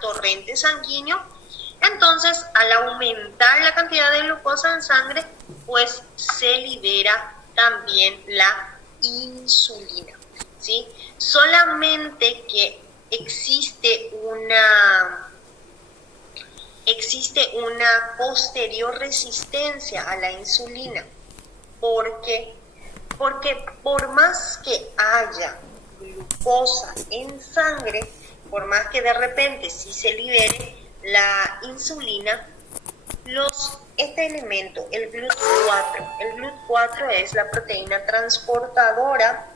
torrente sanguíneo. Entonces, al aumentar la cantidad de glucosa en sangre, pues se libera también la insulina, ¿sí? Solamente que existe una posterior resistencia a la insulina. ¿Por qué? Porque por más que haya glucosa en sangre, por más que de repente sí se libere la insulina, este elemento, el GLUT4 es la proteína transportadora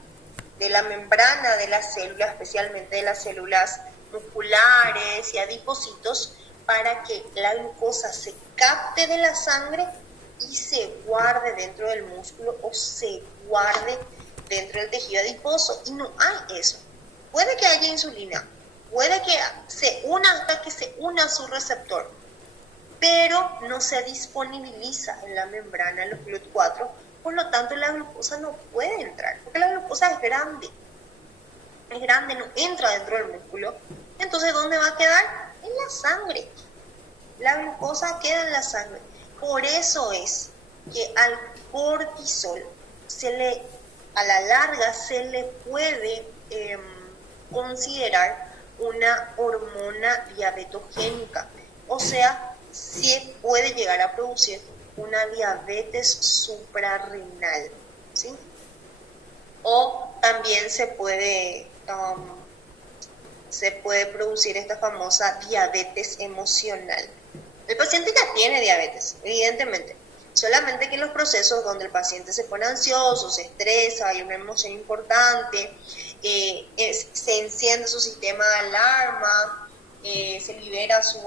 de la membrana de la célula, especialmente de las células musculares y adipocitos, para que la glucosa se capte de la sangre y se guarde dentro del músculo o se guarde dentro del tejido adiposo. Y no hay eso. Puede que haya insulina, puede que se una hasta que se una a su receptor, pero no se disponibiliza en la membrana los GLUT4, por lo tanto la glucosa no puede entrar, porque la glucosa es grande, no entra dentro del músculo. Entonces, ¿dónde va a quedar? En la sangre. La glucosa queda en la sangre. Por eso es que al cortisol a la larga se le puede considerar una hormona diabetogénica, o sea, sí puede llegar a producir una diabetes suprarrenal, ¿sí? O también se puede producir esta famosa diabetes emocional. El paciente ya tiene diabetes, evidentemente, solamente que en los procesos donde el paciente se pone ansioso, se estresa, hay una emoción importante, se enciende su sistema de alarma, se libera su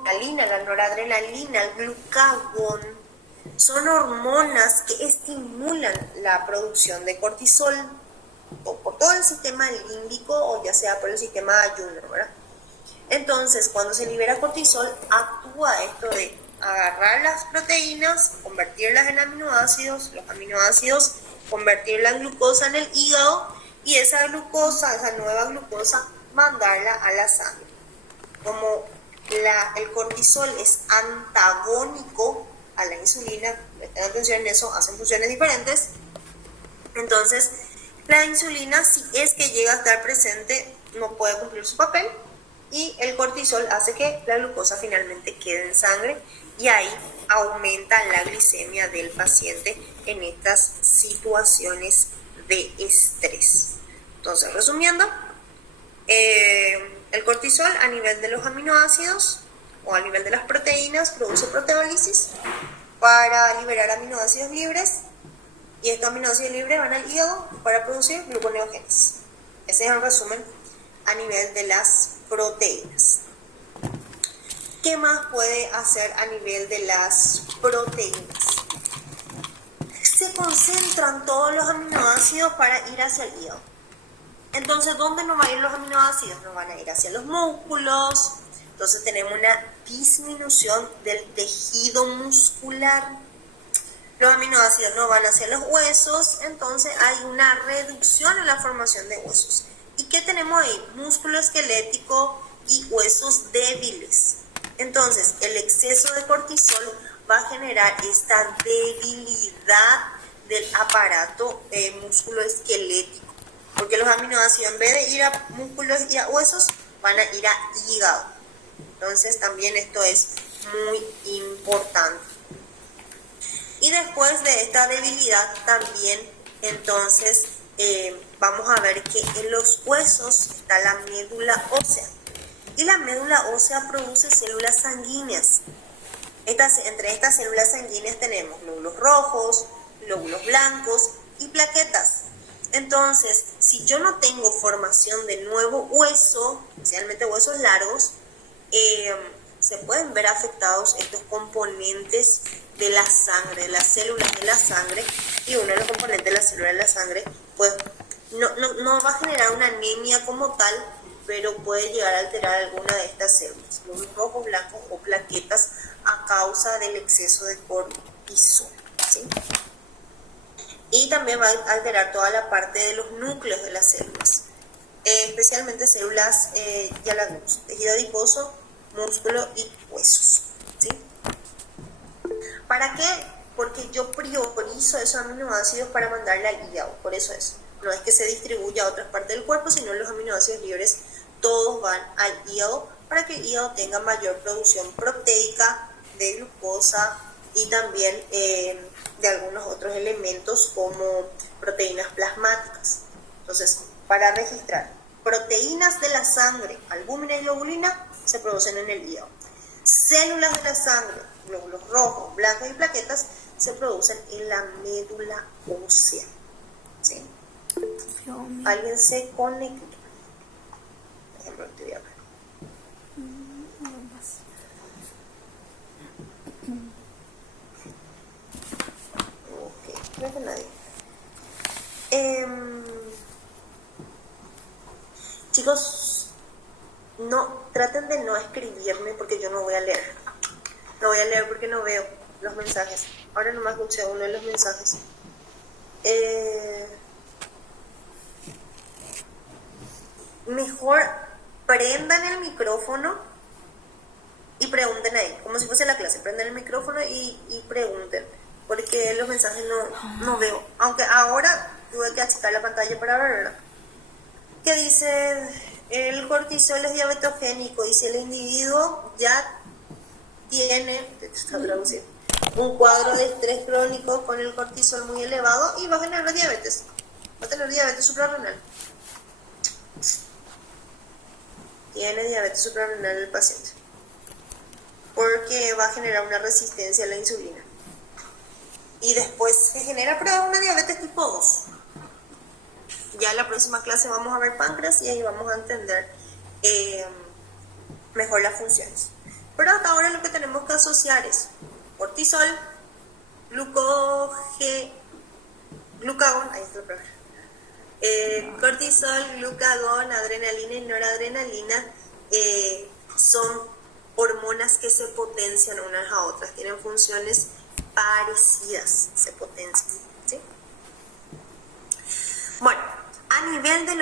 adrenalina, la noradrenalina, el glucagón, son hormonas que estimulan la producción de cortisol, o por todo el sistema límbico o ya sea por el sistema de ayuno, ¿verdad? Entonces, cuando se libera cortisol, actúa esto de agarrar las proteínas, convertirlas en aminoácidos, los aminoácidos convertirla en glucosa en el hígado y esa nueva glucosa, mandarla a la sangre. Como el cortisol es antagónico a la insulina, presten atención en eso, hacen funciones diferentes. Entonces, la insulina, si es que llega a estar presente, no puede cumplir su papel y el cortisol hace que la glucosa finalmente quede en sangre y ahí aumenta la glicemia del paciente en estas situaciones de estrés. Entonces, resumiendo, el cortisol a nivel de los aminoácidos o a nivel de las proteínas produce proteólisis para liberar aminoácidos libres y estos aminoácidos libres van al hígado para producir gluconeogénesis. Ese es el resumen a nivel de las proteínas. ¿Qué más puede hacer a nivel de las proteínas? Se concentran todos los aminoácidos para ir hacia el hígado. Entonces, ¿dónde nos van a ir los aminoácidos? Nos van a ir hacia los músculos. Entonces tenemos una disminución del tejido muscular. Los aminoácidos no van hacia los huesos, entonces hay una reducción en la formación de huesos. ¿Y qué tenemos ahí? Músculo esquelético y huesos débiles. Entonces, el exceso de cortisol va a generar esta debilidad del aparato musculoesquelético, porque los aminoácidos en vez de ir a músculos y a huesos, van a ir a hígado. Entonces, también esto es muy importante. Y después de esta debilidad también, entonces, vamos a ver que en los huesos está la médula ósea. Y la médula ósea produce células sanguíneas. Entre estas células sanguíneas tenemos glóbulos rojos, glóbulos blancos y plaquetas. Entonces, si yo no tengo formación de nuevo hueso, especialmente huesos largos, se pueden ver afectados estos componentes de la sangre, de las células de la sangre, y uno de los componentes de las células de la sangre, pues no va a generar una anemia como tal, pero puede llegar a alterar alguna de estas células, glóbulos rojos, blancos o plaquetas, a causa del exceso de cortisol, ¿sí? Y también va a alterar toda la parte de los núcleos de las células. especialmente células, ya la vimos, tejido adiposo, músculo y huesos, ¿sí? ¿Para qué? Porque yo priorizo esos aminoácidos para mandarle al hígado, por eso es. No es que se distribuya a otras partes del cuerpo, sino los aminoácidos libres todos van al hígado para que el hígado tenga mayor producción proteica, de glucosa y también de algunos otros elementos como proteínas plasmáticas. Entonces, para registrar proteínas de la sangre, albúmina y globulina, se producen en el hígado. Células de la sangre, glóbulos rojos, blancos y plaquetas, se producen en la médula ósea. ¿Sí? Alguien se conectó. Por ejemplo, te voy a ver. Ok, creo que nadie. Chicos, no, traten de no escribirme porque yo no voy a leer. No voy a leer porque no veo los mensajes. Ahora nomás escuché uno de los mensajes. Mejor prendan el micrófono y pregunten ahí, como si fuese la clase. Prendan el micrófono y pregunten, porque los mensajes no veo. Aunque ahora tuve que achicar la pantalla para verla. ¿Qué dice? El cortisol es diabetogénico y si el individuo ya tiene, está traducido, un cuadro de estrés crónico con el cortisol muy elevado y va a generar diabetes. Va a tener diabetes suprarrenal. Tiene diabetes suprarrenal el paciente. Porque va a generar una resistencia a la insulina. Y después se genera, pero es una diabetes tipo 2. Ya en la próxima clase vamos a ver páncreas y ahí vamos a entender mejor las funciones. Pero hasta ahora lo que tenemos que asociar es cortisol, glucagón, ahí está el problema. Cortisol, glucagón, adrenalina y noradrenalina son hormonas que se potencian unas a otras, tienen funciones parecidas, se potencian, ¿sí? Bueno, a nivel de